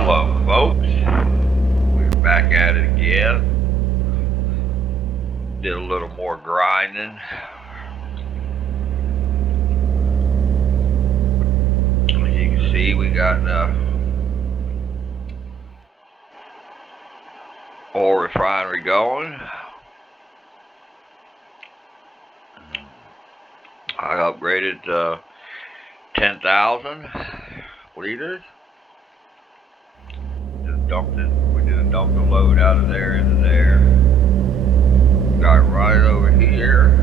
Hello, folks. We're back at it again. Did a little more grinding. As you can see, we got oil refinery going. I upgraded to 10,000 liters. We just dumped the load out of there into there. Got right over here.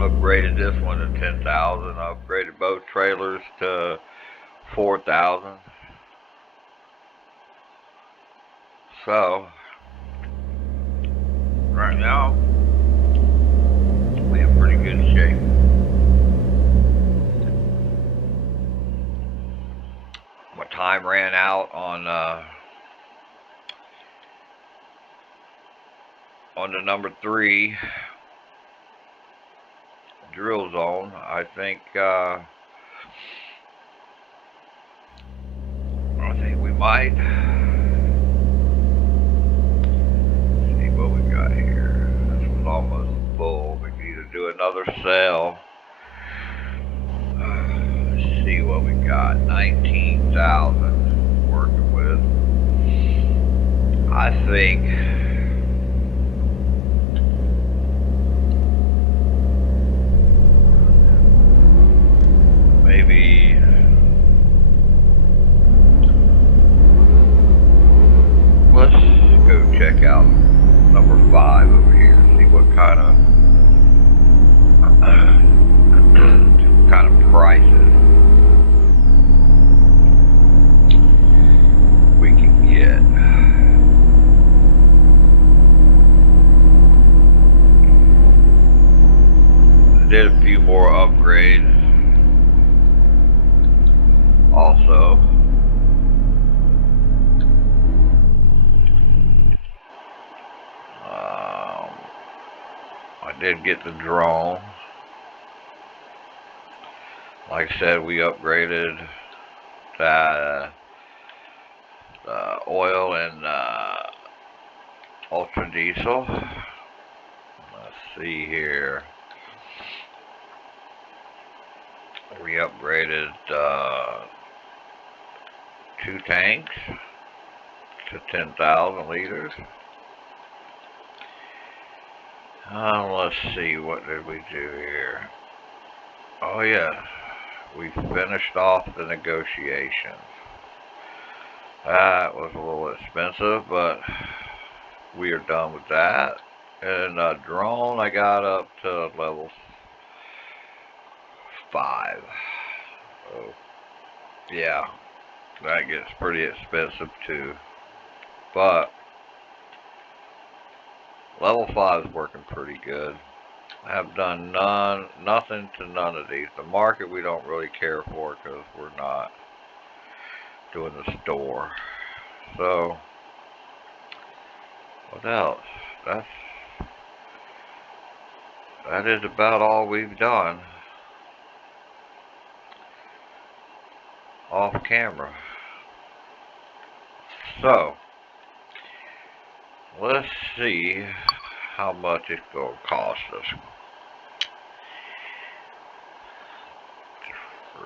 Upgraded this one to 10,000. Upgraded both trailers to 4,000. So right now we're in pretty good shape. My time ran out on the number 3 drill zone. I think we might see what we got here. This one's almost full. We can either do another sell. Let's see what we got. 19,000 working with. I think maybe let's go check out number 5 over here. See what kind of prices we can get. I did a few more upgrades also. I did get the drone. Like I said, we upgraded the oil and ultra diesel. Let's see here. We upgraded 2 tanks to 10,000 liters. Let's see, what did we do here? Oh yeah, we finished off the negotiations. That was a little expensive, but we are done with that. And drone, I got up to level 5. So yeah, that gets pretty expensive too. But level 5 is working pretty good. I have done nothing to none of these. The market we don't really care for because we're not doing the store. So what else? That is about all we've done off camera. So let's see how much it's going to cost us.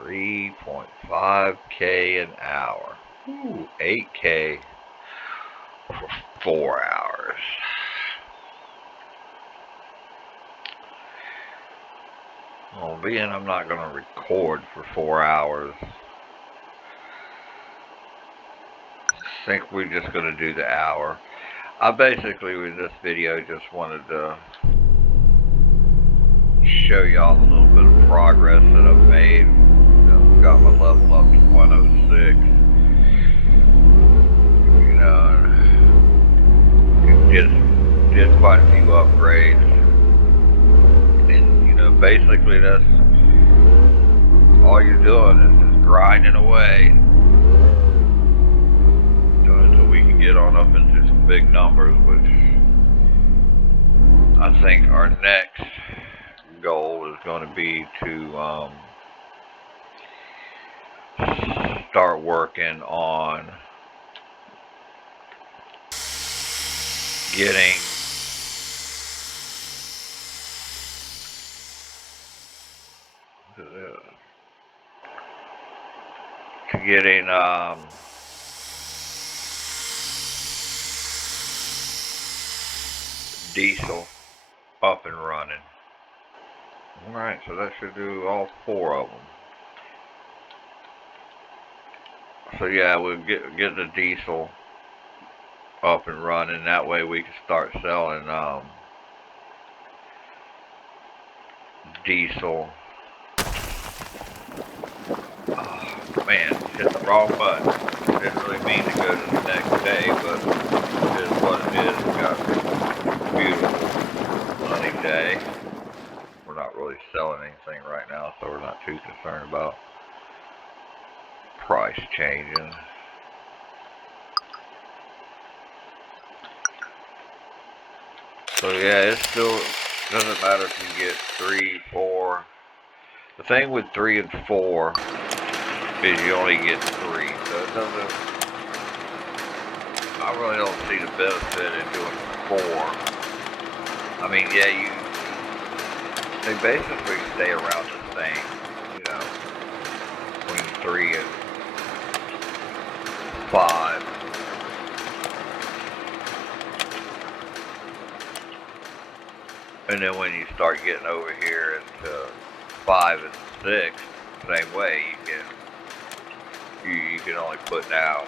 3.5K an hour. Ooh, 8K for 4 hours. Well, being I'm not going to record for 4 hours, I think we're just going to do the hour. I basically, with this video, just wanted to show y'all a little bit of progress that I've made. Got my level up to 106. You know, did quite a few upgrades. And, you know, basically that's all you're doing is just grinding away. Until we can get on up into some big numbers, which I think our next goal is going to be to start working on getting diesel up and running. Alright, so that should do all 4 of them. So yeah, we'll get the diesel up and running. That way we can start selling diesel. Oh, man, hit the wrong button. Didn't really mean to go to the next day, but it is what it is. We got a beautiful sunny day. We're not really selling anything right now, so we're not too concerned about price changing. So yeah, it still doesn't matter if you get 3, 4. The thing with 3 and 4 is you only get 3, so it doesn't. I really don't see the benefit in doing 4. I mean, yeah, they basically stay around the same, you know, between 3 and 5. And then when you start getting over here into 5 and 6, same way, you can only put down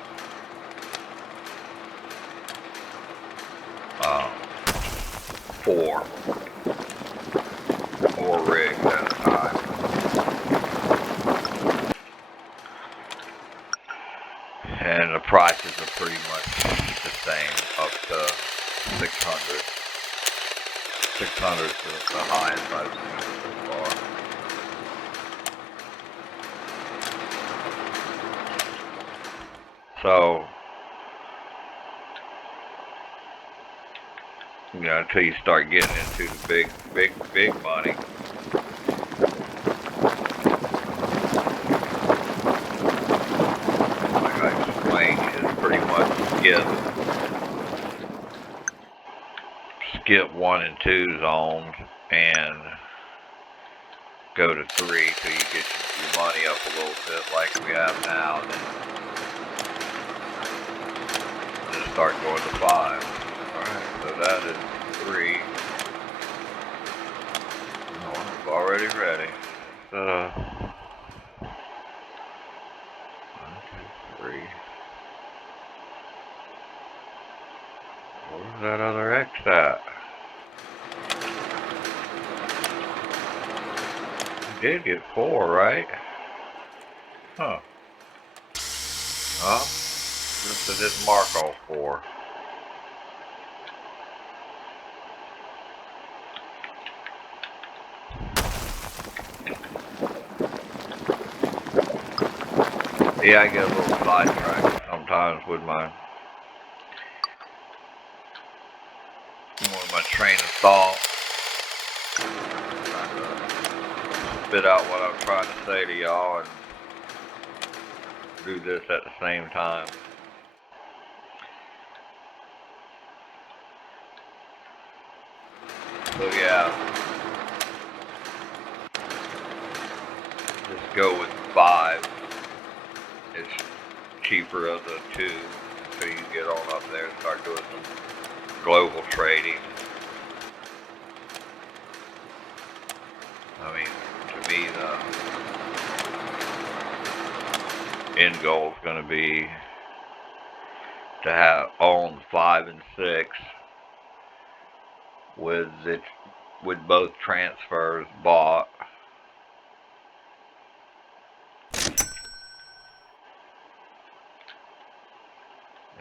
4 rigs at a time. And the prices are pretty much the same, up to 600. 600 is the highest I've seen so far. So, you know, until you start getting into the big money. Like I explained, is pretty much skip 1 and 2 zones and go to 3 till you get your money up a little bit like we have now, then start going to 5. Alright, so that is 3. Oh, it's already ready. So, 1, 2, 3. Where's that other X at? You did get 4, right? Huh. Huh? Just it didn't mark all 4. Yeah, I get a little sidetracked sometimes with my train of thought. Trying to spit out what I'm trying to say to y'all and do this at the same time. So yeah, just go with 5. It's cheaper of the 2 until you get on up there and start doing some global trading. I mean, to me, the end goal is going to be to own 5 and 6 with both transfers bought.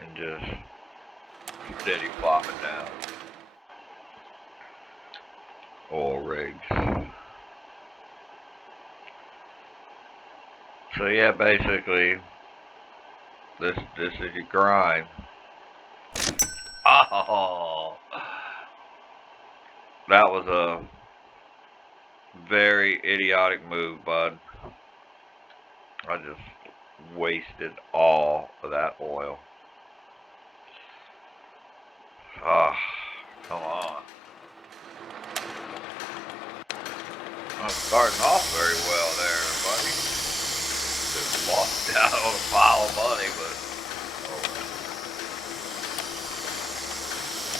And just steady flopping down oil rigs. So yeah, basically, this is your grind. Oh, that was a very idiotic move, bud. I just wasted all of that oil. Ah, come on. Not starting off very well there, buddy. Just lost out on a pile of money, but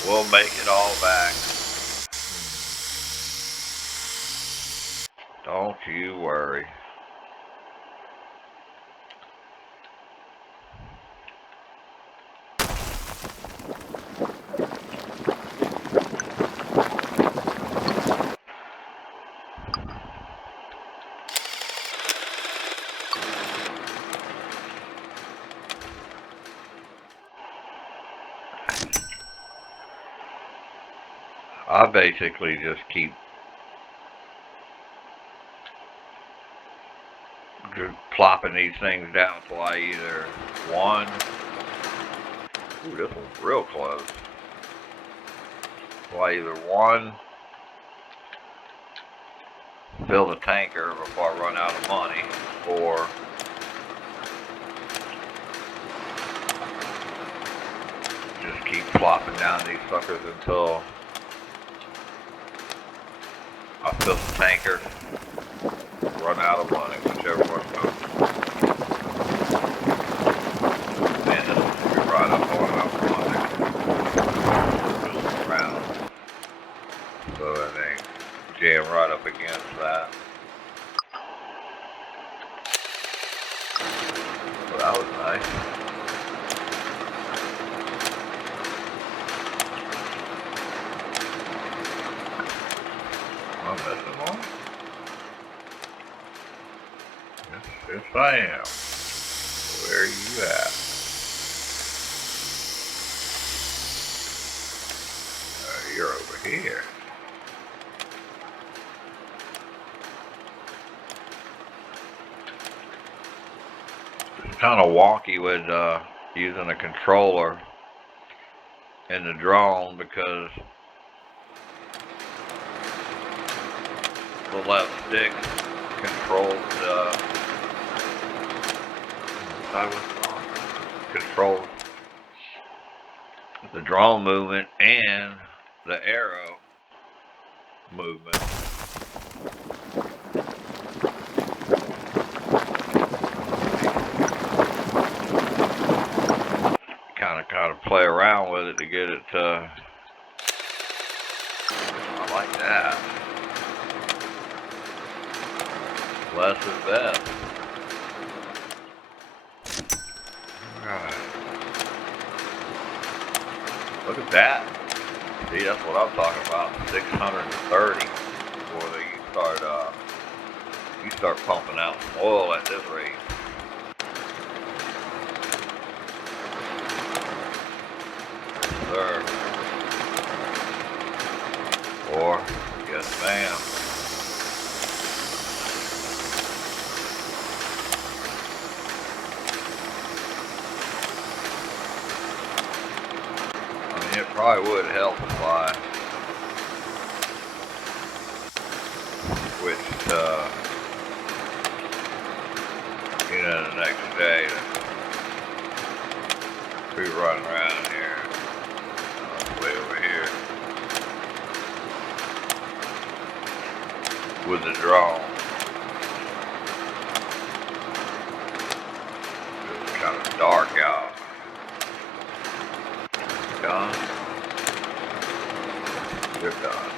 we'll make it all back. Don't you worry. I basically just keep plopping these things down till I either one. Ooh, this one's real close. Till I either one, fill the tanker before I run out of money, or just keep plopping down these suckers until I fill the tanker, run out of money, whichever one goes. Man, this one's gonna be right up going out of money. Around. So I think jam right up against that. Well, that was nice. I'm missing one. Yes, I am. Where are you at? You're over here. It's kind of wonky with using a controller in the drone because the left stick controls the drone movement and the arrow movement. Kind of play around with it to get it to. I like that. Less is best. Alright. Look at that. See, that's what I'm talking about. 630 before you start pumping out some oil at this rate. Sir. Or, yes ma'am. It probably would help if I switched, the next day to be running around here, way over here, with the drone. It's kind of dark out. Done. You're done.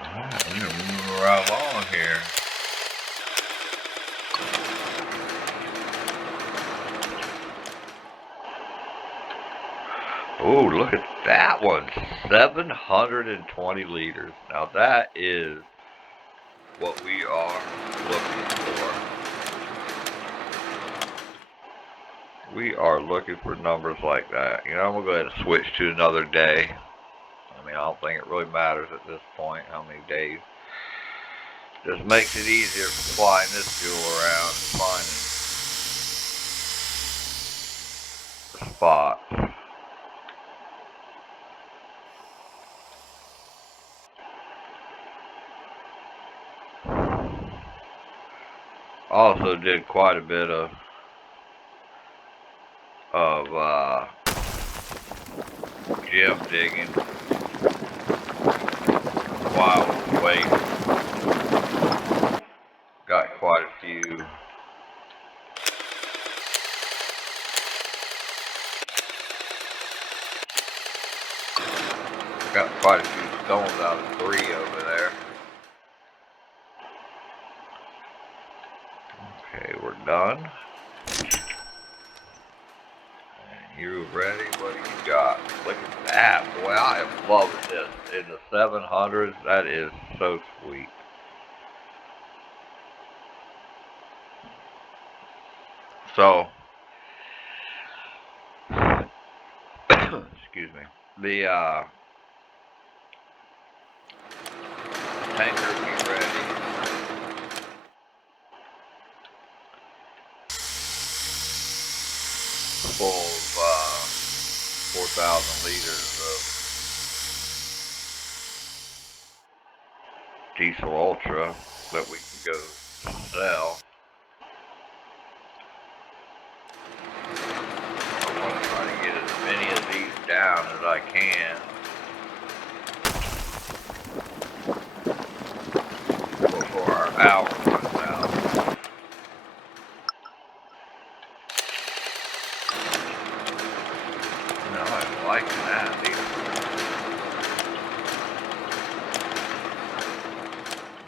Alright, we're moving right along here. Oh, look at that one. 720 liters. Now that is what we are looking for. We are looking for numbers like that. I'm going to go ahead and switch to another day. I mean, I don't think it really matters at this point how many days. Just makes it easier for flying this fuel around and finding spots. Also did quite a bit of gem digging while I was waiting. Got quite a few. Got quite a few stones out of 3 over there. Okay, we're done. And you ready? What do you got? Look at that. Boy, I am loving this. In the 700s, that is so sweet. So, excuse me. The tanker will be ready. Full of 4,000 liters of diesel ultra that we can go sell. I want to try to get as many of these down as I can before our hour runs out. No, I'm liking that.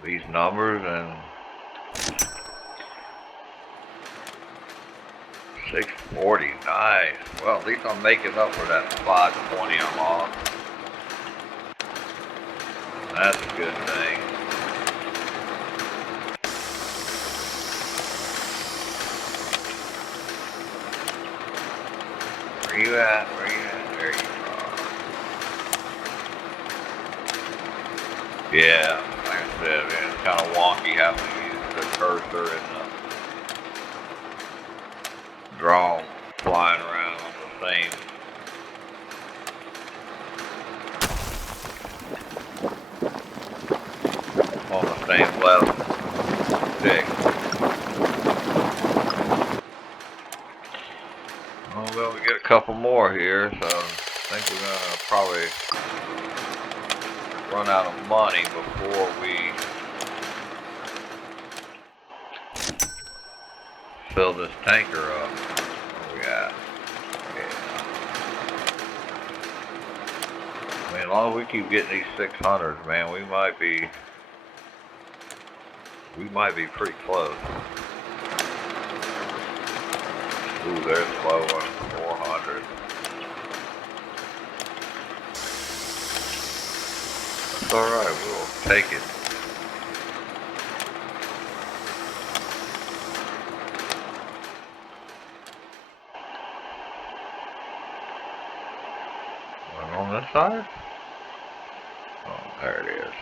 These numbers and 640, nice. Well, at least I'm making up for that 520 I'm off. That's a good thing. Where you at? Where you at? There you are. Yeah, like I said, man, it's kind of wonky having to use the cursor and the drone flying around on the same level stick. Well, we get a couple more here, so I think we're gonna probably run out of money before we fill this tanker up. Where we at? Yeah. I mean, as long as we keep getting these 600s, man, we might be pretty close. Ooh, there's low one, 400. That's alright, we'll take it. One on this side? Oh, there it is.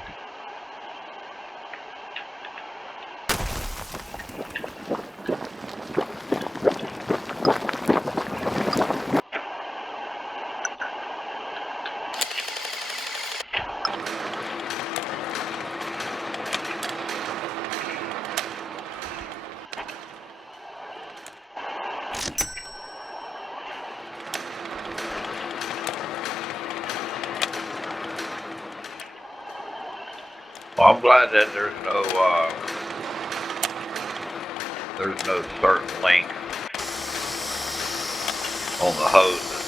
Well, I'm glad that there's no certain length on the hoses.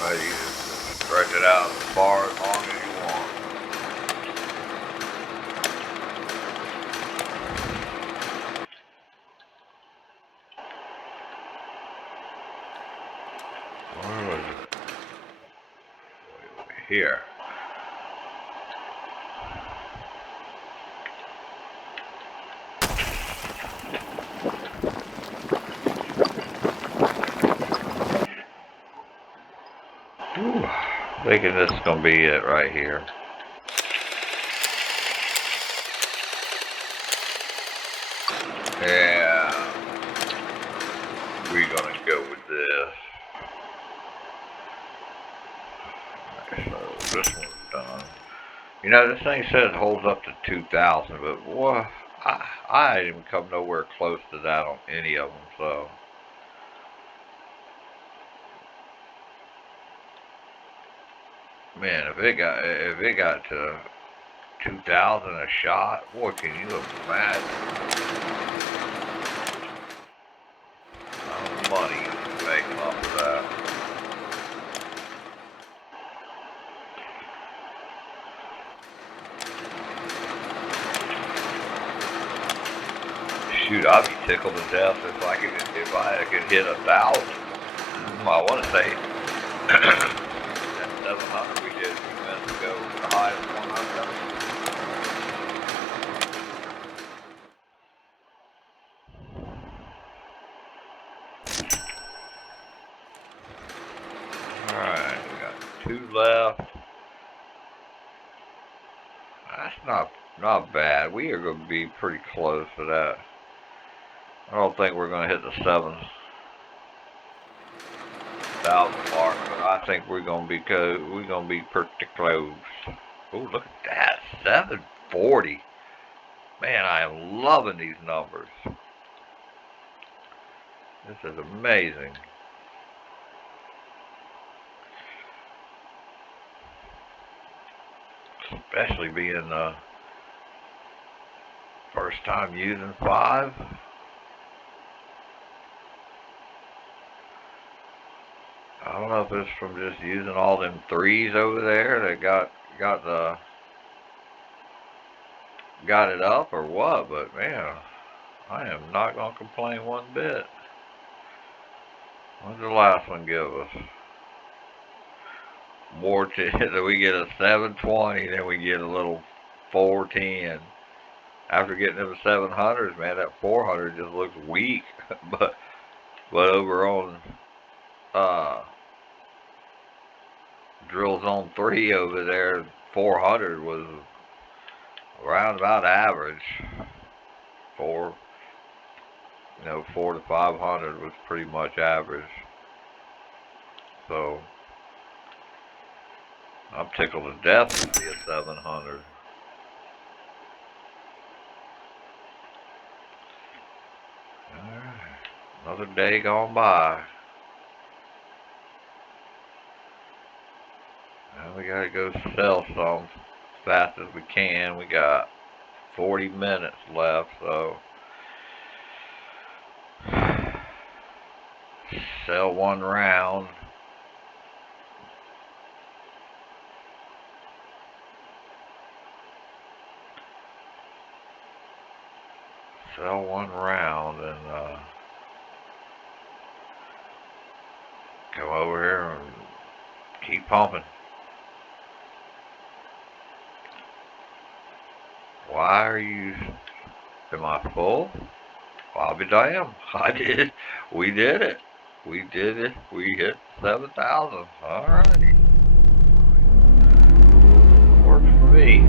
Right, you just stretch it out as far as long as you want. Where was it? Way over here. Ooh, thinking this is gonna be it right here. Yeah. This thing says it holds up to 2,000, but boy, I didn't even come nowhere close to that on any of them. So, man, if it got to 2,000 a shot, boy, can you imagine how much money you can make off of that? Shoot, I'd be tickled to death if I could hit 1,000. I want to say that 700 we did a few minutes ago was the highest one I've ever. All right, we got 2 left. That's not bad. We are going to be pretty close to that. I don't think we're going to hit the 7,000 mark, but I think we're going to be pretty close. Oh, look at that, 740. Man, I am loving these numbers. This is amazing. Especially being the first time using 5. I don't know if it's from just using all them 3s over there that got it up or what, but man, I am not gonna complain one bit. What did the last one give us? More that we get a 720, then we get a little 410. After getting them 700s, man, that 400 just looks weak. but over on Drill Zone 3 over there, 400 was around about average. 4 to 500 was pretty much average. So I'm tickled to death to see a 700. Another day gone by. Now we gotta go sell some as fast as we can. We got 40 minutes left, so sell 1 round. Sell 1 round and come over here and keep pumping. Why are you? Am I full? Well, I'll be damned. I did. We did it. We did it. We hit 7,000. Alrighty. Works for me.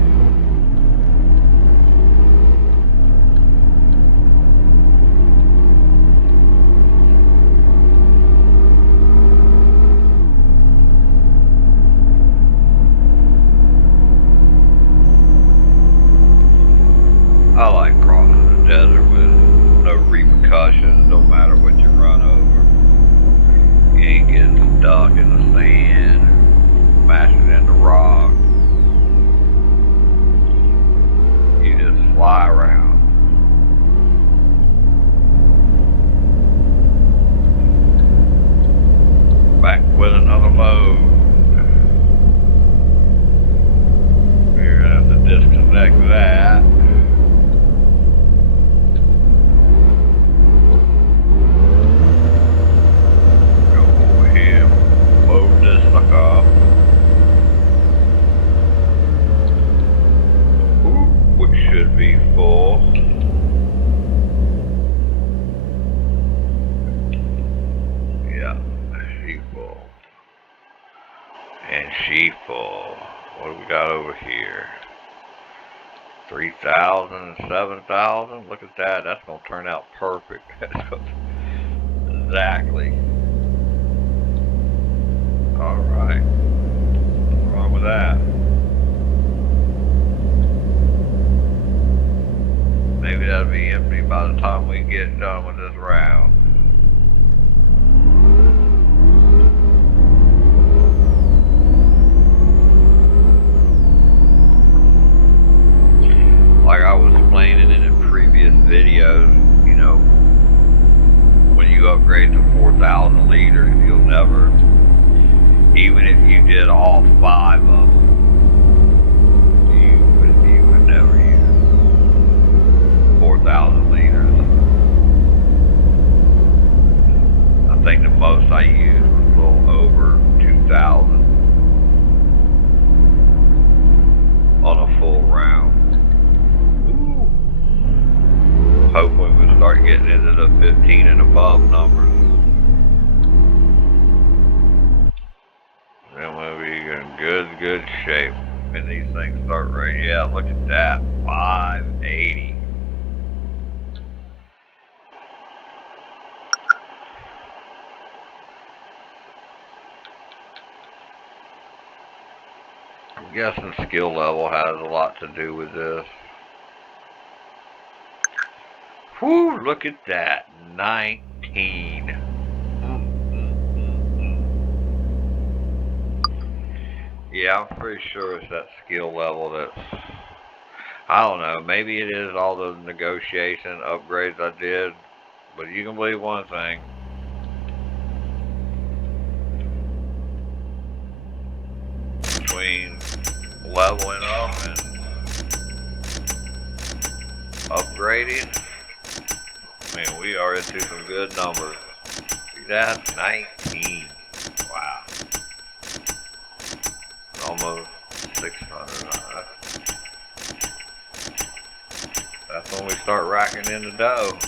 I like crossing the desert with no repercussions, no matter what you run over. You ain't getting stuck in the sand or smashing into rock. You just fly around. Back with another load. We're gonna have to disconnect that. Which should be full. Yeah, she full. And she full. What do we got over here? 3,000 and 7,000. Look at that. That's gonna turn out perfect. Exactly. All right. What's wrong with that? gotta be empty by the time we get done with this round. Like I was explaining in the previous videos, you know, when you upgrade to 4,000 liters, you'll never, even if you did all 5 of them, you would never use 4,000 liters. I think the most I used was a little over 2,000 on a full round. Ooh. Hopefully we start getting into the 15 and above numbers. Then we'll be in good shape. And these things start right. Yeah, look at that. 580. I'm guessing skill level has a lot to do with this. Whew, look at that. 19. Yeah, I'm pretty sure it's that skill level that's, I don't know, maybe it is all those negotiation upgrades I did, but you can believe one thing. Between leveling up and upgrading, I mean, we are into some good numbers. See that? 19. Wow. Almost 600. That's when we start racking in the dough.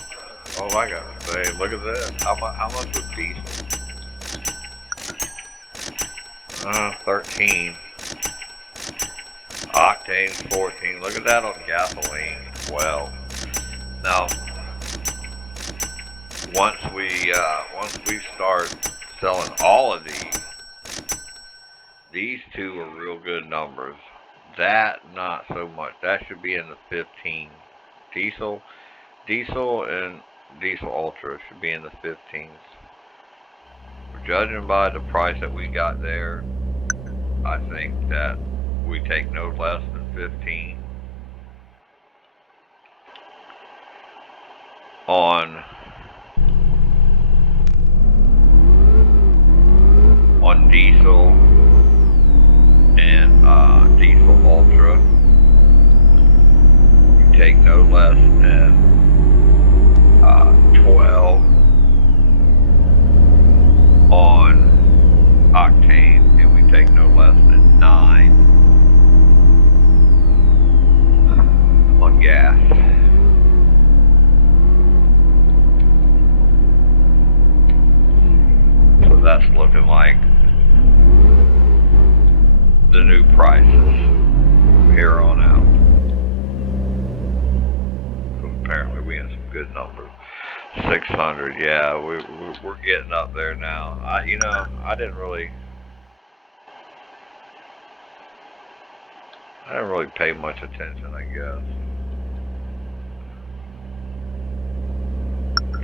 Oh, I gotta say, look at this. How much was diesel? 13. Octane 14. Look at that on gasoline. 12. Now, once we start selling all of these two are real good numbers. That not so much. That should be in the 15. Diesel and Diesel Ultra should be in the 15s. Judging by the price that we got there, I think that we take no less than 15 on diesel and Diesel Ultra. You take no less than 12 on octane, and we take no less than 9 on gas. So that's looking like the new prices from here on out. So apparently we have some good numbers. 600, yeah, we're getting up there now. I didn't really pay much attention, I guess,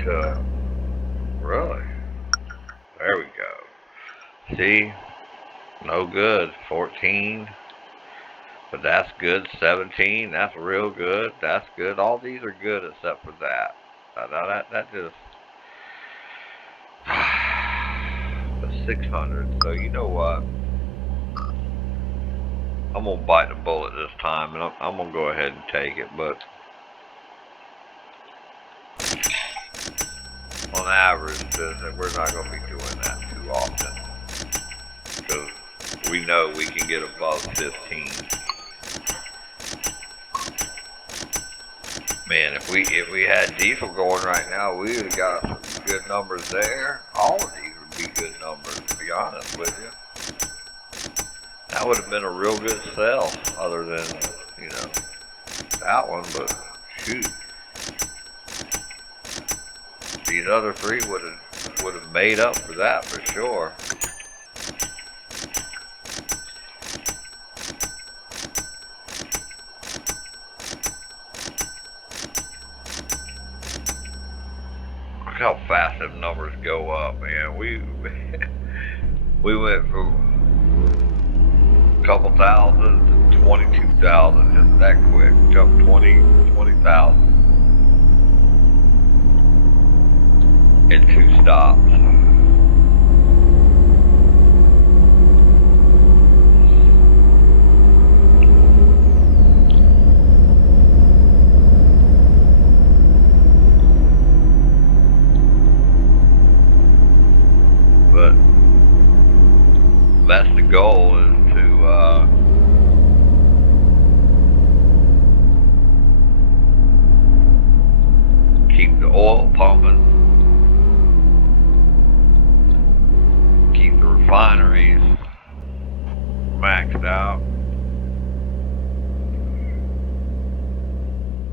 to really. There we go. See, no good. 14, but that's good. 17, that's real good. That's good. All these are good except for that. That just. But 600. So you know what? I'm gonna bite the bullet this time, and I'm gonna go ahead and take it. But on average, we're not gonna be doing that too often, because we know we can get above 15. Man, if we had diesel going right now, we would have got some good numbers there. All of these would be good numbers, to be honest with you. That would have been a real good sell, other than, that one, but shoot. These other three would have made up for that for sure. how fast them numbers go up, man. We went from a couple thousand to 22,000 just that quick. Jumped 20,000 in 2 stops. But that's the goal, is to keep the oil pumping, keep the refineries maxed out.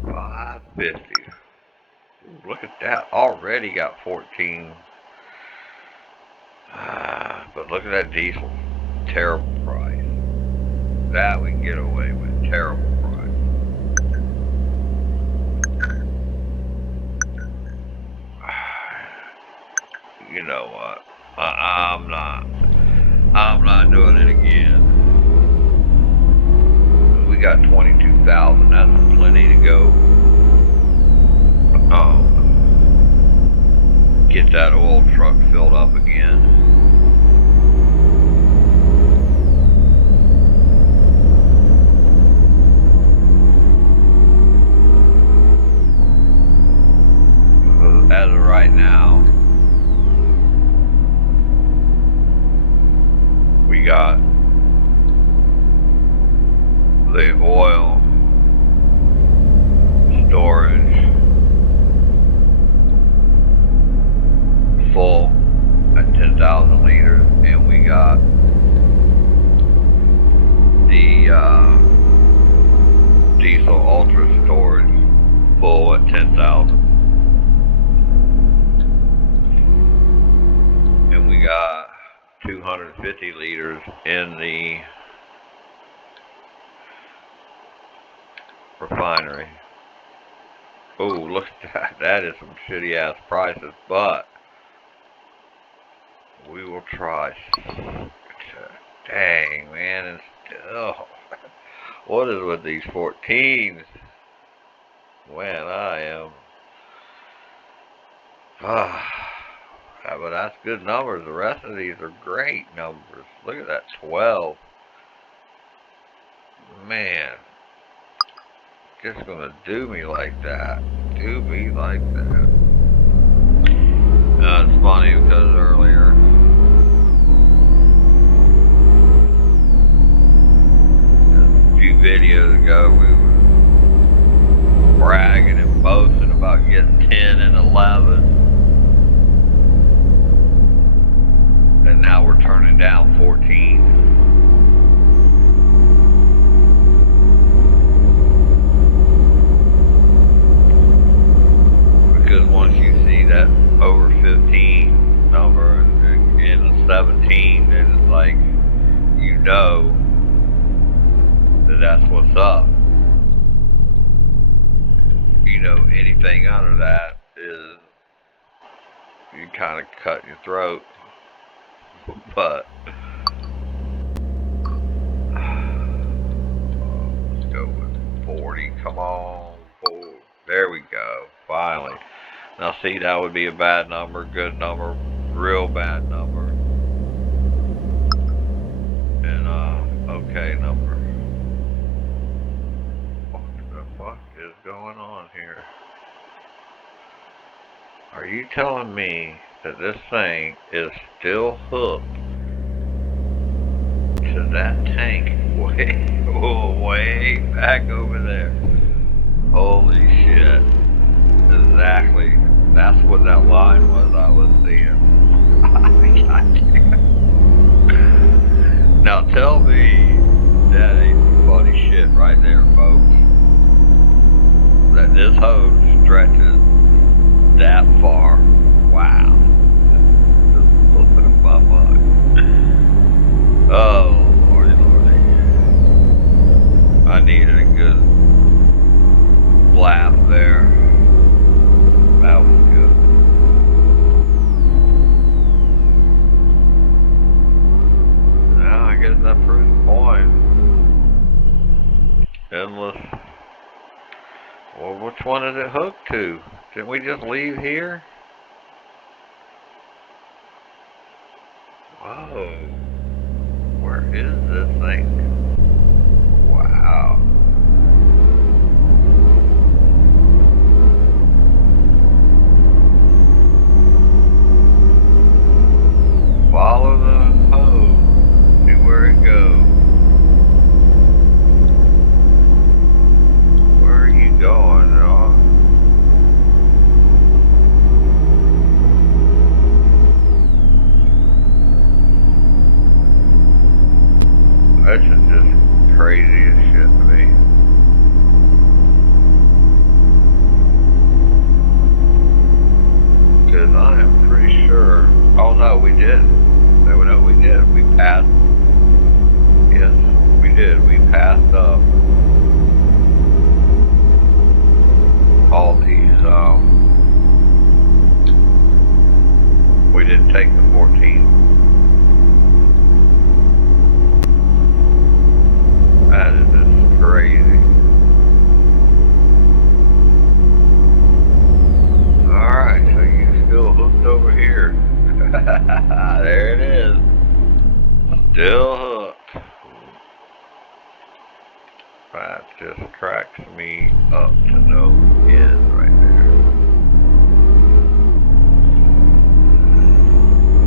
550. Look at that, already got 14. But look at that diesel. Terrible price. That we can get away with. Terrible price. You know what? I'm not doing it again. We got 22,000. That's plenty to go. Get that oil truck filled up again. As of right now, we got the oil storage full at 10,000 liters, and we got the diesel ultra storage full at 10,000. And we got 250 liters in the refinery. Oh, look at that. That is some shitty ass prices, but we will try. Dang, man. It's still. What is with these 14s? Man, I am. But that's good numbers. The rest of these are great numbers. Look at that 12. Man. Just gonna do me like that. Do me like that. It's funny because earlier a few videos ago we were bragging and boasting about getting 10 and 11. And now we're turning down 14. Because once you see that over 15 number and 17, then it's like, you know that that's what's up. You know, anything under that is, you kind of cut your throat. But let's go with 40. Come on. Oh, there we go. Finally. Now see, that would be a bad number, good number, real bad number, and okay number. What the fuck is going on here? Are you telling me that this thing is still hooked to that tank way back over there? Holy shit. Exactly. That's what that line was I was seeing. Now tell me that ain't some funny shit right there, folks. That this hose stretches that far. Wow. Just opening my mind. Oh, lordy, lordy. I needed a good laugh there. That was good. Well, which one is it hooked to? Didn't we just leave here? Whoa. Where is this thing? Wow. Follow the hose. See where it goes. Where are you going, dog? That's just crazy as shit to me. Because I am pretty sure. Oh no, we did. No, we did. We passed. Yes, we did. We passed up all these. We didn't take the 14. That is just crazy. Alright, so you still hooked over here. There it is. Still hooked. That just cracks me up to no end right there.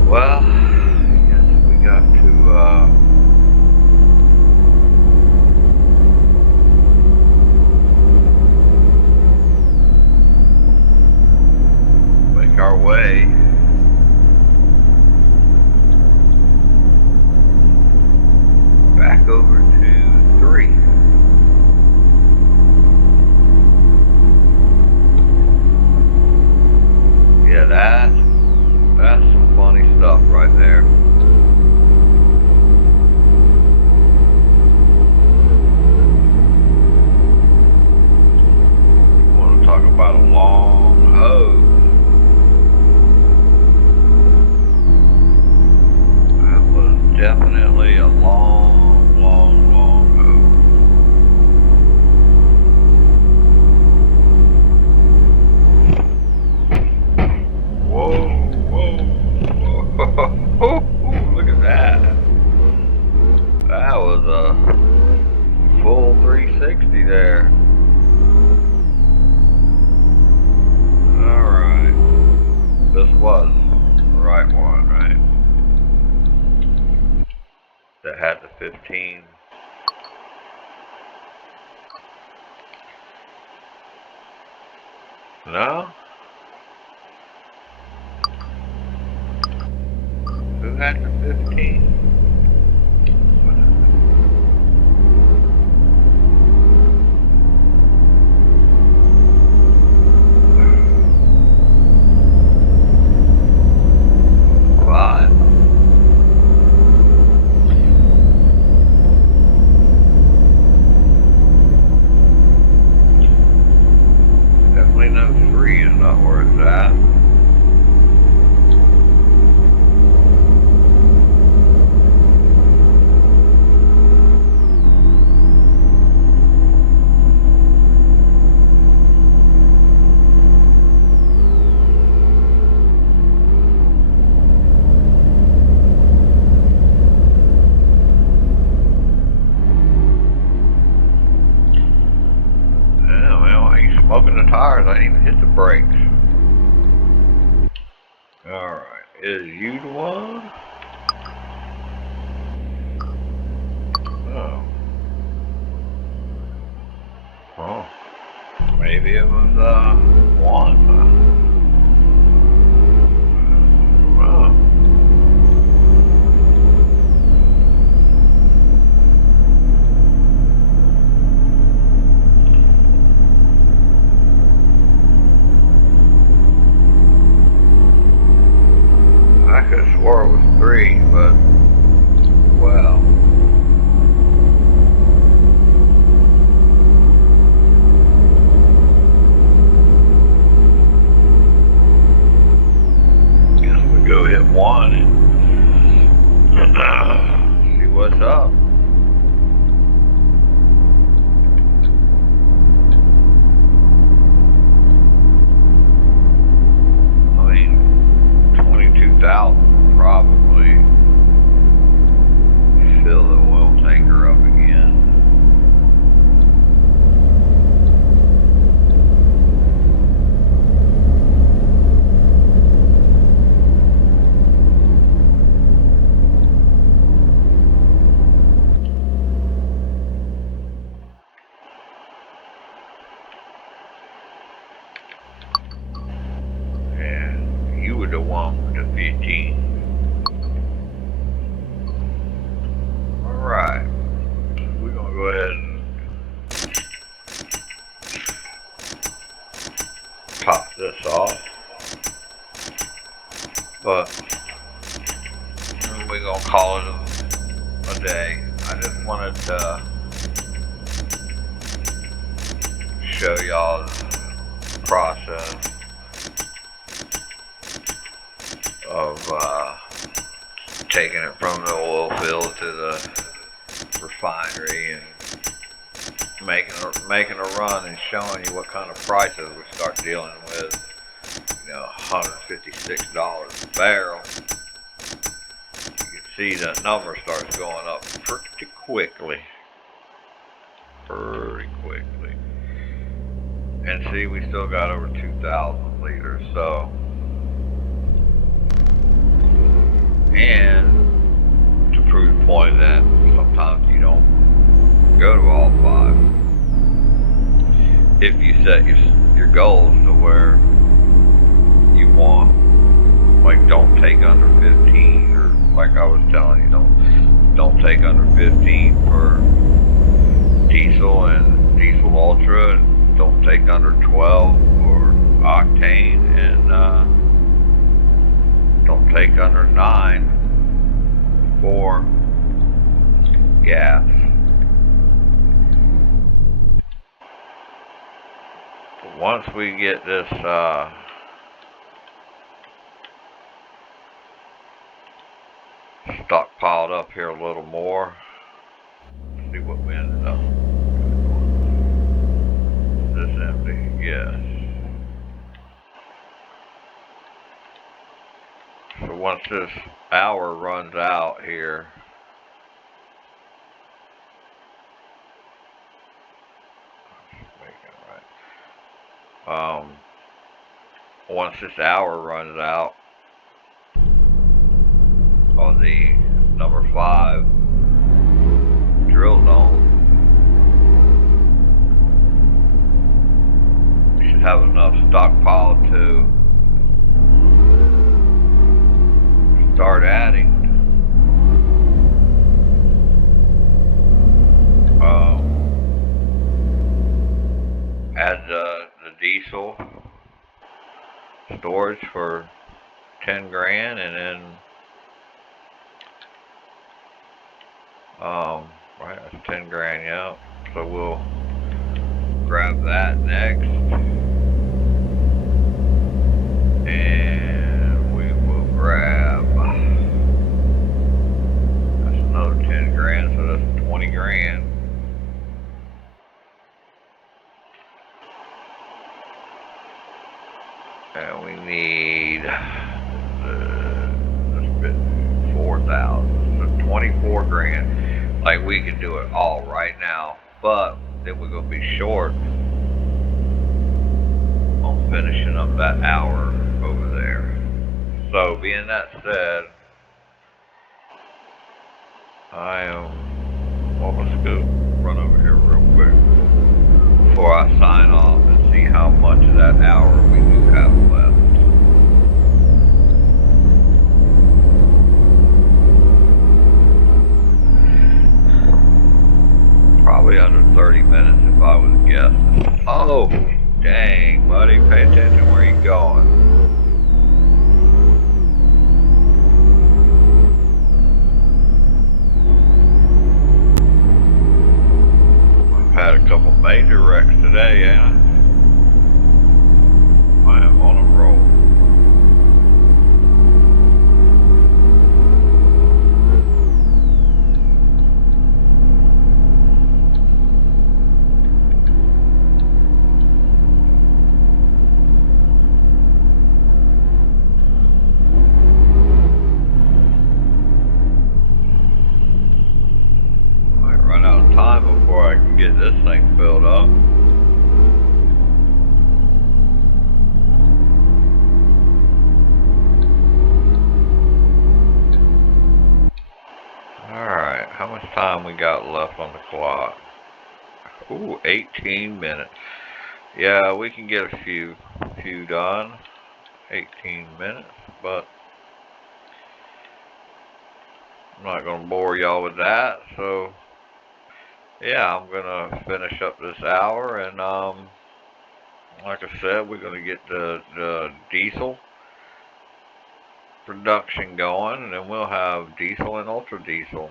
Well, I guess we got to make our way back over to 3. Yeah, that's some funny stuff right there. You want to talk about a long hose. That was definitely a long hose. Whoa. Look at that. That was a full 360 there. Alright. This was the right one, right? That had the 15. No? Who had the 15? Definitely no 3 is not where it's at. Smoking the tires, I didn't even hit the brakes. Alright, is you the one? Oh. Oh. Maybe it was, one. Oh. I could have swore it was 3, but, well. Guess we go hit 1 and see what's up. 15. Alright. We're going to go ahead and top this off. But we're going to call it a day. I just wanted to show y'all the process of taking it from the oil field to the refinery and making a run and showing you what kind of prices we start dealing with. You know, $156 a barrel. You can see that number starts going up pretty quickly. And see, we still got over 2,000 liters, so. And to prove the point that sometimes you don't go to all 5. If you set your goals to where you want, like don't take under 15, or like I was telling you, don't take under 15 for diesel and diesel ultra, and don't take under 12 for octane, and don't take under 9 for gas. But once we get this stockpiled up here a little more, let's see what we ended up. Is this empty? Yes. So once this hour runs out here, once this hour runs out on the number 5 drill zone, you should have enough stockpile to start adding. Add the diesel storage for 10 grand, and then right, that's 10 grand, yeah. So we'll grab that next, and we will grab, that's another 10 grand, so that's 20 grand. And we need 4,000, so 24 grand. Like, we can do it all right now, but then we're gonna be short on finishing up that hour over there. So being that said, well, let's go run over here real quick before I sign off and see how much of that hour we do have left. Probably under 30 minutes if I was guessing. Oh, dang, buddy, pay attention where you're going. I've had a couple major wrecks today, ain't I? I am on a roll. Time before I can get this thing filled up. Alright, how much time we got left on the clock? Ooh, 18 minutes. Yeah, we can get a few done. 18 minutes, but I'm not going to bore y'all with that. So, yeah, I'm going to finish up this hour. And, like I said, we're going to get the diesel production going. And then we'll have diesel and ultra diesel.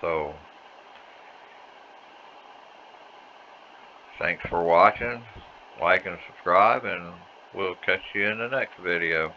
So, thanks for watching. Like and subscribe. And we'll catch you in the next video.